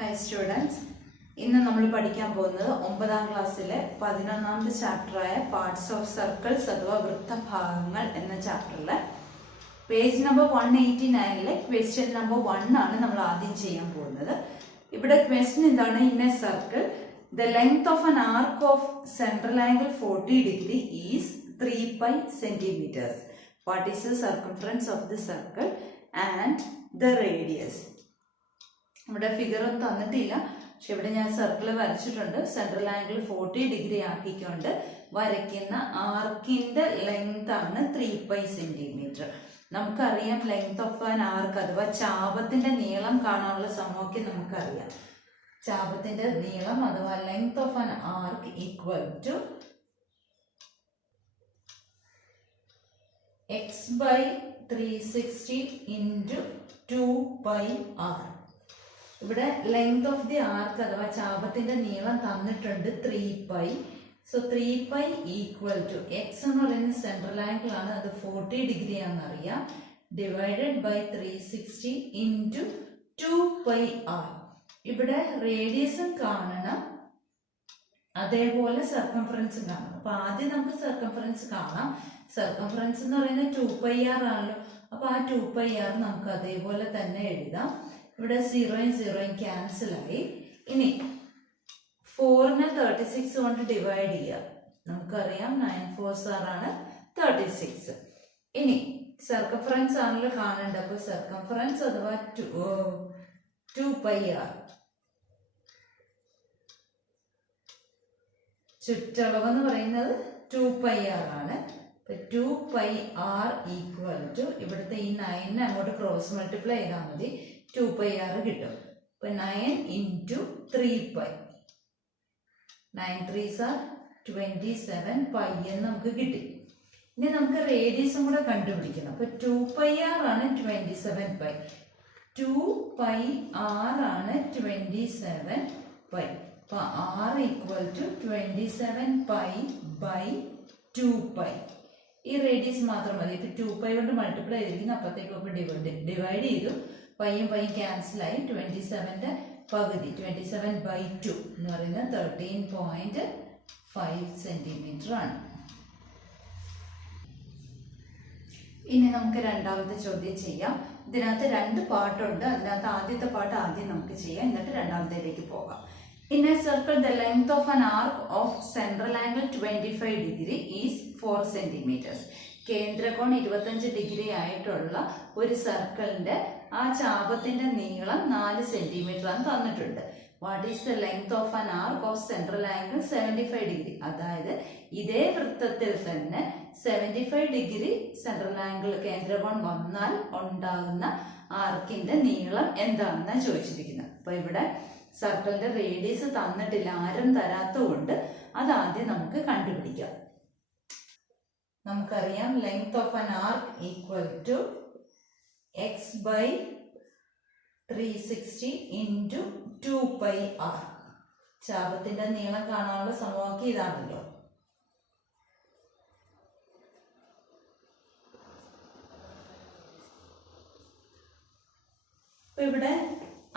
Hi students, ഇന്ന് നമ്മൾ പഠിക്കാൻ പോകുന്നത് 9ാം ക്ലാസ്സിലെ 11ാമത്തെ ചാപ്റ്ററായ പാർട്സ് ഓഫ് സർക്കിൾസ് അഥവാ വൃത്തഭാഗങ്ങൾ എന്ന ചാപ്റ്ററിലെ പേജ് നമ്പർ 189ലെ ക്വസ്റ്റ്യൻ നമ്പർ 1 ആണ് നമ്മൾ ആദ്യം ചെയ്യാൻ പോകുന്നത്. ഇവിടെ ക്വസ്റ്റ്യൻ എന്താണ്? In A circle the length of an arc of central angle 40 degree is 3 pi centimeters. What is the circumference of the circle and the radius? ഇവിടെ ഫിഗർ ഒന്നും തന്നിട്ടില്ല, പക്ഷെ ഇവിടെ ഞാൻ സർക്കിൾ വരച്ചിട്ടുണ്ട്. സെൻട്രൽ ആംഗിൾ 40 ഡിഗ്രി ആക്കിക്കൊണ്ട് വരയ്ക്കുന്ന ആർക്കിന്റെ length ആണ് 3 pi centimetre. നമുക്കറിയാം ലെങ്ത് ഓഫ് ആൻ ആർക്ക് അഥവാ ചാപത്തിന്റെ നീളം കാണാനുള്ള സമവാക്യം നമുക്കറിയാം. ചാപത്തിന്റെ നീളം അഥവാ length of an arc equal to x/360 into 2 pi r. ഇവിടെ ലെങ്ത് ഓഫ് ദി ആർക്ക് അഥവാ ചാപത്തിന്റെ നീളം തന്നിട്ടുണ്ട് 3 പൈ. So 3 pi equal to x എന്ന് പറയുന്ന സെൻട്രൽ ആംഗിൾ ആണ്, അത് 40 ഡിഗ്രി ആണെന്നറിയാം, divided by 360 into 2 pi r. ഇവിടെ റേഡിയസും കാണണം, അതേപോലെ സർക്കംഫറൻസും കാണണം. അപ്പൊ ആദ്യം നമുക്ക് സർക്കംഫറൻസ് കാണാം. സർക്കംഫറൻസ് എന്ന് പറയുന്നത് 2 പൈ ആർ ആണല്ലോ. അപ്പൊ ആ 2 പൈ ആർ നമുക്ക് അതേപോലെ തന്നെ എഴുതാം. ഇവിടെ 0യും 0യും ക്യാൻസൽ ആയി. ഇനി 4നെ 36 കൊണ്ട് ഡിവൈഡ് ചെയ്യാം. നമുക്കറിയാം 9 4s ആണ് 36. ഇനി സർക്കംഫറൻസ് ആണല്ലോ കാണേണ്ടത്. അപ്പൊ സർക്കംഫറൻസ് അഥവാ 2 പൈ ആർ, ചുറ്റളവ് എന്ന് പറയുന്നത് 2 പൈ ആർ ആണ്. 2 പൈ ആർ ഈക്വൽ ടു ഇവിടുത്തെ ഈ 9 അങ്ങോട്ട് ക്രോസ് മൾട്ടിപ്ലൈ ചെയ്താൽ മതി, 2 പൈ ആർ കിട്ടും. അപ്പൊ 9 into 3 pi, 9 3s are 27 pi എന്ന് നമുക്ക് കിട്ടി. ഇനി നമുക്ക് റേഡിയസും കൂടെ കണ്ടുപിടിക്കണം. അപ്പൊ 2 പൈ ആർ ആണ് 27 പൈ, 2 പൈ ആർ ആണ് 27 പൈ. അപ്പൊ R equal to 27 pi by 2 pi. ഈ റേഡിയസ് മാത്രം മതി. ഇപ്പൊ 2 പൈ കൊണ്ട് മൾട്ടിപ്ലൈ ചെയ്തിരിക്കുന്നു, അപ്പത്തേക്ക് ഡിവൈഡ് ചെയ്തു, പൈയും പൈയും ക്യാൻസൽ ആയി. 27ന്റെ പകുതി 27 ബൈ 2 എന്ന് പറയുന്നത് 13.5 സെന്റിമീറ്റർ ആണ്. ഇനി നമുക്ക് രണ്ടാമത്തെ ചോദ്യം ചെയ്യാം. ഇതിനകത്ത് 2 പാർട്ടുണ്ട്. അതിനകത്ത് ആദ്യത്തെ പാർട്ട് ആദ്യം നമുക്ക് ചെയ്യാം, എന്നിട്ട് രണ്ടാമത്തേലേക്ക് പോകാം. In a circle, the length of an arc of central angle 25 degree is 4 centimeters. കേന്ദ്രകോൺ 25 degree ആയിട്ടുള്ള ഒരു സർക്കിളിന്റെ ആ ചാപത്തിന്റെ നീളം 4 സെന്റിമീറ്റർ ആണ് തന്നിട്ടുണ്ട്. What is the length of an arc of central angle 75 degree? അതായത് ഇതേ വൃത്തത്തിൽ തന്നെ 75 ഡിഗ്രി സെൻട്രൽ ആംഗിൾ കേന്ദ്രകോൺ വന്നാൽ ഉണ്ടാകുന്ന ആർക്കിന്റെ നീളം എന്താണെന്നാണ് ചോദിച്ചിരിക്കുന്നത്. അപ്പൊ ഇവിടെ സർക്കിളിന്റെ റേഡിയസ് തന്നിട്ടില്ല, ആരും തരാത്തതുകൊണ്ട് അതാദ്യം നമുക്ക് കണ്ടുപിടിക്കാം. നമുക്കറിയാം length of an arc equal to x/360 into 2 pi r. ചാപത്തിന്റെ നീളം കാണാനുള്ള സമവാക്യം ഇതാണല്ലോ. അപ്പൊ ഇവിടെ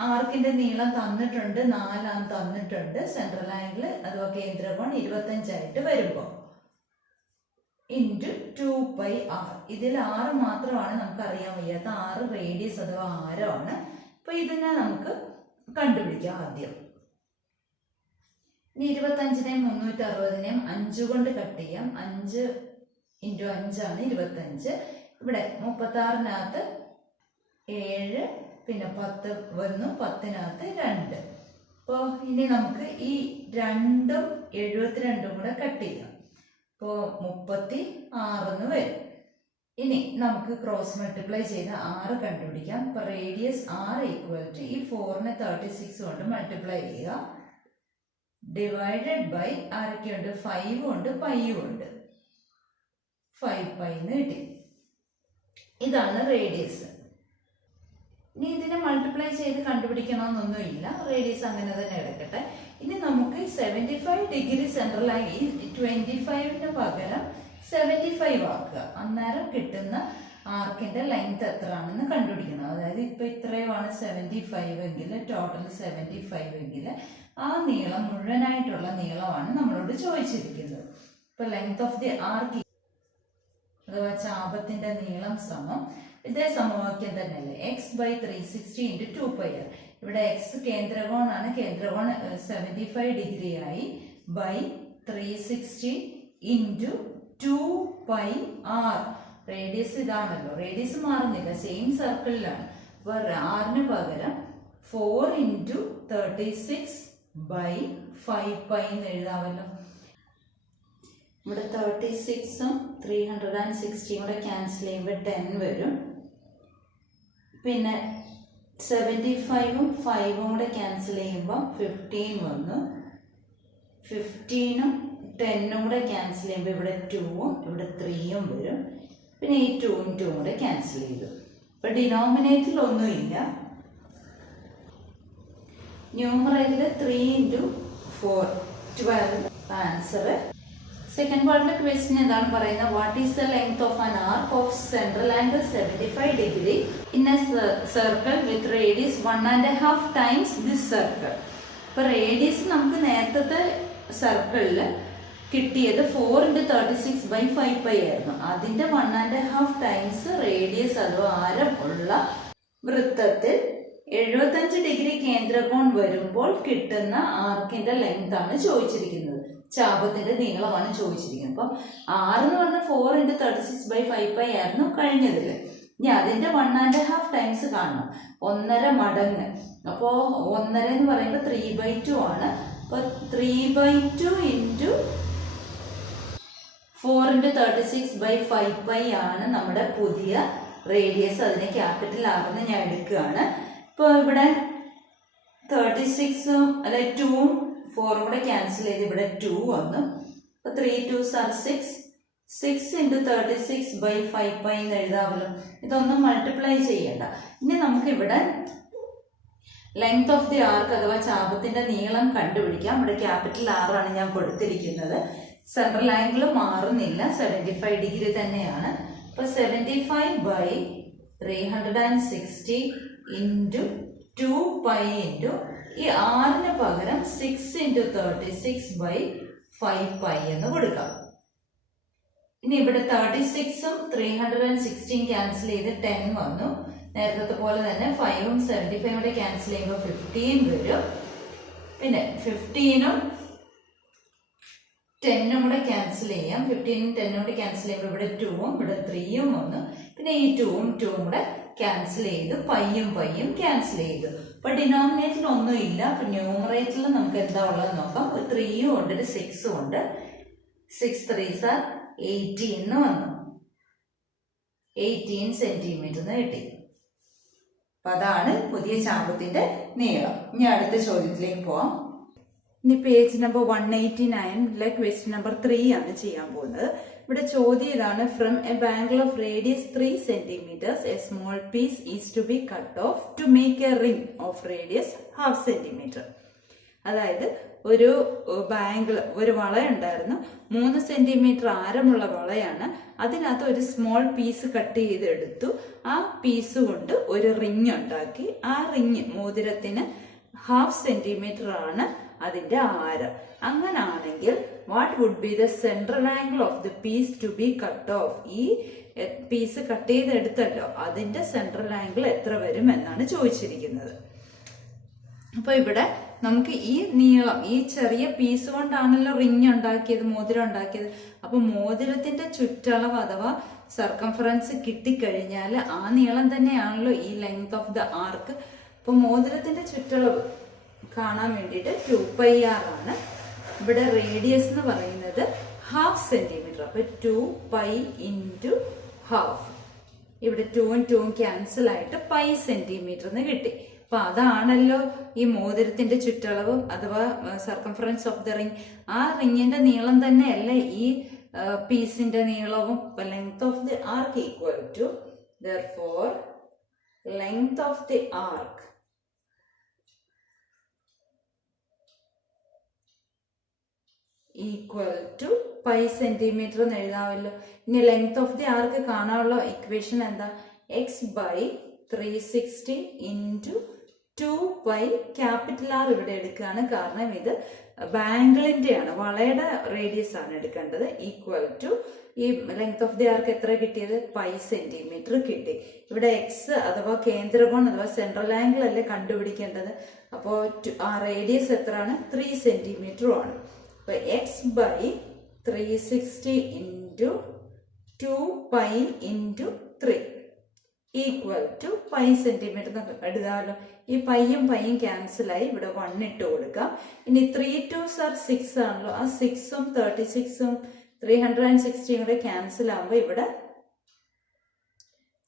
ആർക്കിന്റെ നീളം തന്നിട്ടുണ്ട്, 4 തന്നിട്ടുണ്ട്. സെൻട്രൽ ആംഗിൾ അഥവാ കേന്ദ്രകോൺ 25 ആയിട്ട് വരുമ്പോ ഇൻറ്റു 2 പൈ ആർ. ഇതിൽ 6 മാത്രമാണ് നമുക്ക് അറിയാൻ വയ്യാത്ത, 6 റേഡിയസ് അഥവാ ആരമാണ്. അപ്പൊ ഇതിനെ നമുക്ക് കണ്ടുപിടിക്കാം ആദ്യം. ഇനി 25നെയും 360നെയും 5 കൊണ്ട് കട്ട് ചെയ്യാം. 5 ഇൻറ്റു 5 ആണ് 25. ഇവിടെ 36നകത്ത് 7, പിന്നെ 10 വന്നു, 10നകത്ത് 2. അപ്പോൾ ഇനി നമുക്ക് ഈ 2ഉം 72 കൂടെ കട്ട് ചെയ്യാം. ഇപ്പോൾ 36 വരും. ഇനി നമുക്ക് ക്രോസ് മൾട്ടിപ്ലൈ ചെയ്ത് 6 കണ്ടുപിടിക്കാം. ഇപ്പൊ റേഡിയസ് r ഈക്വൽ ടു ഈ 4നെ 36 കൊണ്ട് മൾട്ടിപ്ലൈ ചെയ്യുക, ഡിവൈഡഡ് ബൈ ആരൊക്കെയുണ്ട്? 5 ഉണ്ട്, പൈയും ഉണ്ട്, 5 പൈ എന്ന് കിട്ടി. ഇതാണ് റേഡിയസ്. ഇനി ഇതിനെ മൾട്ടിപ്ലൈ ചെയ്ത് കണ്ടുപിടിക്കണമെന്നൊന്നുമില്ല, റേഡിയസ് അങ്ങനെ തന്നെ എടുക്കട്ടെ. ഇനി നമുക്ക് 75 ഡിഗ്രി സെൻട്രൽ ആയി 25ന് പകരം 75 ആക്കുക. അന്നേരം കിട്ടുന്ന ആർക്കിന്റെ ലെങ്ത് എത്രയാണെന്ന് കണ്ടുപിടിക്കണം. അതായത് ഇപ്പൊ ഇത്രയുമാണ് 75 എങ്കിൽ, ടോട്ടൽ 75 എങ്കിൽ ആ നീളം മുഴുവനായിട്ടുള്ള നീളമാണ് നമ്മളോട് ചോദിച്ചിരിക്കുന്നത്. ഇപ്പൊ ലെങ്ത് ഓഫ് ദി ആർക്ക് അഥവാ ചാപത്തിന്റെ നീളം സമം ഇതേ സമവാക്യം തന്നെയല്ലേ, x/360 × 2πr. ഇവിടെ എക്സ് കേന്ദ്രകോണാണ്, കേന്ദ്രകോൺ 75 ഡിഗ്രി ആയി ബൈ 360 × 2πr. റേഡിയസ് ഇതാണല്ലോ, റേഡിയസ് മാറുന്നില്ല, സെയിം സർക്കിളിലാണ്. അപ്പൊ ആറിന് പകരം 4 × 36/5π എന്ന് എഴുതാമല്ലോ. ഇവിടെ 36ഉം 360 കൂടെ ക്യാൻസൽ ചെയ്യുമ്പോൾ 10 വരും. പിന്നെ 75ഉം 5ഉം കൂടെ ക്യാൻസൽ ചെയ്യുമ്പോൾ 15 വന്നു. 15ഉം 10ഉം കൂടെ ക്യാൻസൽ ചെയ്യുമ്പോൾ ഇവിടെ 2ഉം ഇവിടെ 3ഉം വരും. പിന്നെ ഈ 2ഉം 2ഉം കൂടെ ക്യാൻസൽ ചെയ്തു. ഇപ്പൊ ഡിനോമിനേറ്ററിൽ ഒന്നുമില്ല. ന്യൂമറേറ്ററിൽ 3 × 4 12 ആൻസർ. സെക്കൻഡ് പാർട്ടിലെ ക്വസ്റ്റ്യൻ എന്താണ് പറയുന്നത്, what is the length of an arc of central angle 75 degree in A circle with radius 1.5 times this circle. ഇപ്പൊ റേഡിയസ് നമുക്ക് നേരത്തെ സർക്കിളിൽ കിട്ടിയത് 4 × 36/5π ആയിരുന്നു. അതിന്റെ 1.5 ടൈംസ് റേഡിയസ് അഥവാ ആരം ഉള്ള വൃത്തത്തിൽ 75 ഡിഗ്രി കേന്ദ്രകോൺ വരുമ്പോൾ കിട്ടുന്ന ആർക്കിന്റെ ലെങ്ത് ആണ് ചോദിച്ചിരിക്കുന്നത്, ചാപത്തിന്റെ നീളമാണ് ചോദിച്ചിരിക്കുന്നത്. അപ്പം 6 എന്ന് പറഞ്ഞ 4 × 36/5π ആയിരുന്നു കഴിഞ്ഞതില്. ഇനി അതിന്റെ 1.5 ടൈംസ് കാണണം, 1.5 മടങ്ങ്. അപ്പോ 1.5 എന്ന് പറയുമ്പോൾ 3/2 ആണ്. അപ്പൊ 3/2 × 4 × 36/5π ആണ് നമ്മുടെ പുതിയ റേഡിയസ്. അതിനെ ക്യാപിറ്റൽ ആർന്ന് ഞാൻ എടുക്കുകയാണ്. ഇപ്പൊ ഇവിടെ 36ഉം അല്ലെ 2ഉം 4ഉം കൂടെ ക്യാൻസൽ ചെയ്ത് ഇവിടെ 2 വന്നു. അപ്പൊ 3 2s are 6. 6 × 36/5π എന്ന് എഴുതാമല്ലോ. ഇതൊന്നും മൾട്ടിപ്ലൈ ചെയ്യണ്ട. ഇനി നമുക്ക് ഇവിടെ ലെങ്ത് ഓഫ് ദി ആർക്ക് അഥവാ ചാപത്തിന്റെ നീളം കണ്ടുപിടിക്കാം. ഇവിടെ ക്യാപിറ്റൽ ആർ ആണ് ഞാൻ കൊടുത്തിരിക്കുന്നത്. സെൻട്രൽ ആംഗിൾ മാറുന്നില്ല, 75 ഡിഗ്രി തന്നെയാണ്. അപ്പൊ 75/360 × 2π × ഈ ആറിന് പകരം 6 × 36/5π എന്ന് കൊടുക്കാം. ഇനി ഇവിടെ 36ഉം 360 ക്യാൻസൽ ചെയ്ത് 10 വന്നു. നേരത്തെ പോലെ തന്നെ 5ഉം 75 കൂടെ ക്യാൻസൽ ചെയ്യുമ്പോൾ 15 വരും. പിന്നെ 15ഉം 10ഉം കൂടെ ക്യാൻസൽ ചെയ്യാം. 15ഉം 10ഉം കൂടെ ക്യാൻസൽ ചെയ്യുമ്പോൾ ഇവിടെ 2ഉം ഇവിടെ 3ഉം വന്നു. പിന്നെ ഈ 2ഉം 2ഉം കൂടെ ക്യാൻസൽ ചെയ്തു, പയ്യും ക്യാൻസൽ ചെയ്തു. അപ്പൊ ഡിനോമിനേറ്ററിൽ ഒന്നും ഇല്ല. അപ്പൊ ന്യൂമറേറ്ററിൽ നമുക്ക് എന്താ ഉള്ളത് നോക്കാം. ഒരു 3ഉം ഉണ്ട്, ഒരു 6ഉം ഉണ്ട്. 6 3s are 18 വന്നു. 18 സെന്റിമീറ്റർ കിട്ടി. അപ്പൊ അതാണ് പുതിയ ചാപത്തിന്റെ നീളം. ഇനി അടുത്ത ചോദ്യത്തിലേക്ക് പോവാം. ഇനി പേജ് നമ്പർ 189 ക്വസ്റ്റ്യൻ നമ്പർ 3 ആണ് ചെയ്യാൻ പോകുന്നത്. ഇവിടെ ചോദ്യം ഇതാണ്, from a bangle of radius 3 centimeters a small piece is to be cut off to make a ring of radius 1/2 centimeter. അതായത് ഒരു ബാംഗിൾ, ഒരു വളയുണ്ടായിരുന്നു, 3 സെന്റിമീറ്റർ ആരമുള്ള വളയാണ്. അതിനകത്ത് ഒരു സ്മോൾ പീസ് കട്ട് ചെയ്തെടുത്തു. ആ പീസ് കൊണ്ട് ഒരു റിങ് ഉണ്ടാക്കി. ആ റിങ് മോതിരത്തിന് 1/2 centimeter ആണ് അതിന്റെ ആരം. അങ്ങനാണെങ്കിൽ what would be the central angle of the piece to be cut off? ഈ പീസ് കട്ട് ചെയ്തെടുത്തല്ലോ, അതിന്റെ സെൻട്രൽ ആംഗിൾ എത്ര വരും എന്നാണ് ചോദിച്ചിരിക്കുന്നത്. അപ്പൊ ഇവിടെ നമുക്ക് ഈ നീളം, ഈ ചെറിയ പീസ് കൊണ്ടാണല്ലോ റിങ് ഉണ്ടാക്കിയത്, മോതിരം ഉണ്ടാക്കിയത്. അപ്പൊ മോതിരത്തിന്റെ ചുറ്റളവ് അഥവാ സർക്കംഫറൻസ് കിട്ടിക്കഴിഞ്ഞാൽ ആ നീളം തന്നെയാണല്ലോ ഈ ലെങ്ത് ഓഫ് ദ ആർക്ക്. അപ്പൊ മോതിരത്തിന്റെ ചുറ്റളവ് കാണാൻ വേണ്ടിയിട്ട് 2πr ആണ്. ഇവിടെ റേഡിയസ് എന്ന് പറയുന്നത് 1/2 centimeter. അപ്പൊ 2π × 1/2. ഇവിടെ 2ഉം 2ഉം ക്യാൻസൽ ആയിട്ട് π സെന്റിമീറ്റർ എന്ന് കിട്ടി. അപ്പൊ അതാണല്ലോ ഈ മോതിരത്തിന്റെ ചുറ്റളവ് അഥവാ സർക്കംഫറൻസ് ഓഫ് ദ റിംഗ്. ആ റിങ്ങിന്റെ നീളം തന്നെയല്ല ഈ പീസിന്റെ നീളവും. Length of the arc equal to, therefore length of the arc equal to 5 centimetre എന്ന് എഴുതാമല്ലോ. ഇനി ലെങ്ത് ഓഫ് ദി ആർക്ക് കാണാനുള്ള ഇക്വേഷൻ എന്താ? X by 360 into 2 capital R ഇവിടെ എടുക്കുകയാണ്, കാരണം ഇത് ബാംഗിളിന്റെയാണ്, വളയുടെ റേഡിയസ് ആണ് എടുക്കേണ്ടത്. ഈക്വൽ ടു ഈ ലെങ്ത് ഓഫ് ദി ആർക്ക് എത്ര കിട്ടിയത്? 5 സെന്റിമീറ്റർ കിട്ടി. ഇവിടെ എക്സ് അഥവാ കേന്ദ്രകോൺ അഥവാ സെൻട്രൽ ആംഗിൾ അല്ലേ കണ്ടുപിടിക്കേണ്ടത്. അപ്പോൾ ആ റേഡിയസ് എത്രയാണ്? 3 സെന്റിമീറ്ററും ആണ്. അപ്പൊ x by 360 into 2 into 3 equal to 5 centimetre എഴുതാമല്ലോ. ഈ പൈയും ക്യാൻസലായി, ഇവിടെ 1 ഇട്ട് കൊടുക്കാം. ഇനി 3 2s are 6 ആണല്ലോ, ആ 6ഉം 36ഉം 360 കൂടെ ക്യാൻസൽ ആകുമ്പോൾ ഇവിടെ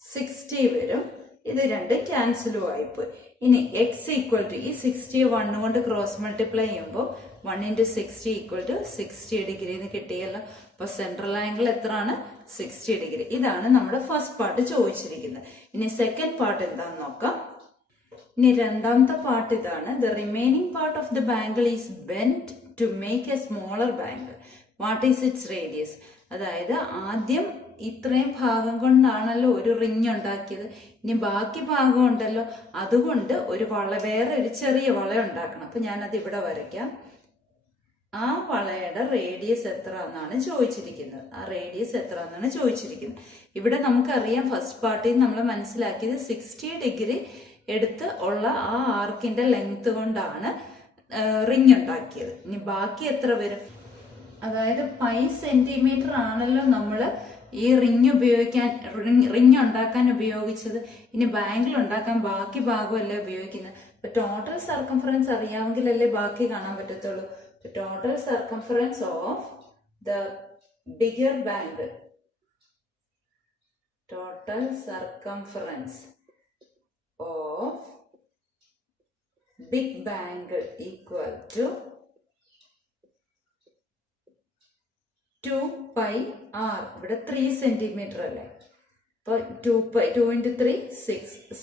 60 വരും. ഇത് രണ്ടും ക്യാൻസലും ആയിപ്പോയി. ഇനി എക്സ് ഈക്വൽ ടു ഈ 60 1 കൊണ്ട് ക്രോസ് മൾട്ടിപ്ലൈ ചെയ്യുമ്പോൾ 1 × 60 ഈക്വൽ ടു 60 ഡിഗ്രി എന്ന് കിട്ടിയല്ലോ. അപ്പൊ സെൻട്രൽ ആംഗിൾ എത്രയാണ്? 60 ഡിഗ്രി. ഇതാണ് നമ്മുടെ ഫസ്റ്റ് പാർട്ട് ചോദിച്ചിരിക്കുന്നത്. ഇനി സെക്കൻഡ് പാർട്ട് എന്താണെന്ന് നോക്കാം. ഇനി രണ്ടാമത്തെ പാർട്ട് ഇതാണ്. The remaining part of the bangle is bend to make a smaller bangle. What is its radius? അതായത് ആദ്യം ഇത്രയും ഭാഗം കൊണ്ടാണല്ലോ ഒരു റിങ് ഉണ്ടാക്കിയത്. ഇനി ബാക്കി ഭാഗം ഉണ്ടല്ലോ, അതുകൊണ്ട് വേറെ ഒരു ചെറിയ വള ഉണ്ടാക്കണം. അപ്പൊ ഞാനത് ഇവിടെ വരയ്ക്കാം. ആ വളയുടെ റേഡിയസ് എത്ര എന്നാണ് ചോദിച്ചിരിക്കുന്നത്. ഇവിടെ നമുക്കറിയാം ഫസ്റ്റ് പാർട്ടിൽ നമ്മൾ മനസ്സിലാക്കിയത് 60 ഡിഗ്രി എടുത്ത് ഉള്ള ആ ആർക്കിന്റെ ലെങ്ത് കൊണ്ടാണ് റിങ് ഉണ്ടാക്കിയത്. ഇനി ബാക്കി എത്ര വരും? അതായത് 5 സെന്റിമീറ്റർ ആണല്ലോ നമ്മള് ഈ റിങ് ഉണ്ടാക്കാൻ ഉപയോഗിച്ചത്. ഇനി ബാംഗിൾ ഉണ്ടാക്കാൻ ബാക്കി ഭാഗമല്ലേ ഉപയോഗിക്കുന്നത്. അപ്പൊ ടോട്ടൽ സർക്കംഫറൻസ് അറിയാമെങ്കിലല്ലേ ബാക്കി കാണാൻ പറ്റത്തുള്ളൂ. Total circumference of the bigger bangle, total circumference of big bangle equal to 2πr. ഇവിടെ 3 സെന്റിമീറ്റർ അല്ലേ, അപ്പൊ 2 × 3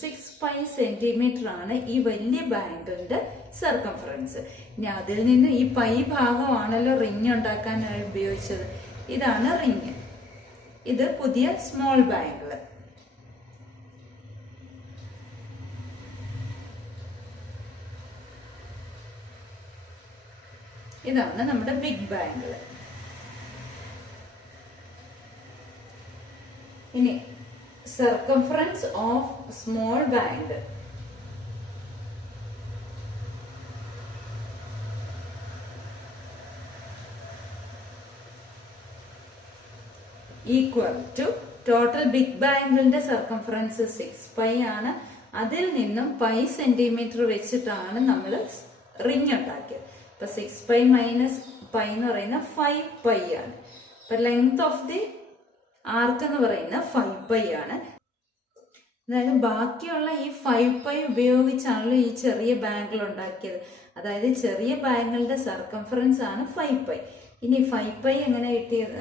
6π സെന്റിമീറ്റർ ആണ് ഈ വലിയ ബാംഗിളിന്റെ സർക്കംഫറൻസ്. ഇനി അതിൽ നിന്ന് ഈ പൈ ഭാഗമാണല്ലോ റിങ് ഉണ്ടാക്കാനായി ഉപയോഗിച്ചത്. ഇതാണ് റിങ്, ഇത് പുതിയ സ്മോൾ ബാംഗിൾ. ഇതാണ് നമ്മുടെ ബിഗ് ബാംഗിൾ. ഇനി circumference of small bangle equal to total big ബാംഗിളിന്റെ സർക്കംഫറൻസ് 6π ആണ്. അതിൽ നിന്നും π സെന്റിമീറ്റർ വെച്ചിട്ടാണ് നമ്മൾ റിങ് ഉണ്ടാക്കിയത്. അപ്പൊ 6π മൈനസ് π എന്ന് പറയുന്ന 5π ആണ്. അപ്പൊ ലെങ്ത് ഓഫ് ദി ആർക്ക് എന്ന് പറയുന്ന 5π ആണ്. അതായത് ബാക്കിയുള്ള ഈ 5π ഉപയോഗിച്ചാണല്ലോ ഈ ചെറിയ ബാംഗിൾ ഉണ്ടാക്കിയത്. അതായത് ചെറിയ ബാംഗിളിന്റെ സർക്കംഫറൻസ് ആണ് 5π. ഇനി 5π എങ്ങനെ കിട്ടിയത്?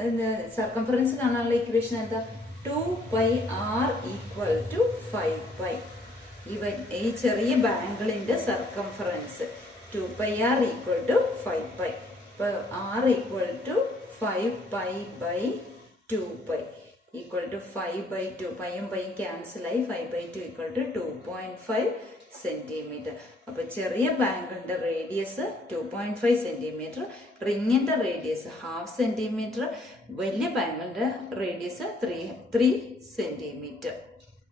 സർക്കംഫറൻസ് കാണാനുള്ള ഇക്വേഷൻ എന്താ? 2πr equal to 5π. ഈ ചെറിയ ബാംഗിളിന്റെ സർക്കംഫറൻസ് 2πr ഈക്വൽ ടു 5π. ഇപ്പൊ r equal to 5π by 2π equal to 5/2. പൈയും ക്യാൻസൽ ആയി. 5/2 ഈക്വൽ ടു 2.5 സെന്റിമീറ്റർ. അപ്പൊ ചെറിയ ബാംഗിളിന്റെ റേഡിയസ് 2.5 സെന്റിമീറ്റർ, റിങ്ങിന്റെ റേഡിയസ് 1/2 സെന്റിമീറ്റർ, വലിയ ബാംഗിളിന്റെ റേഡിയസ് 3 സെന്റിമീറ്റർ.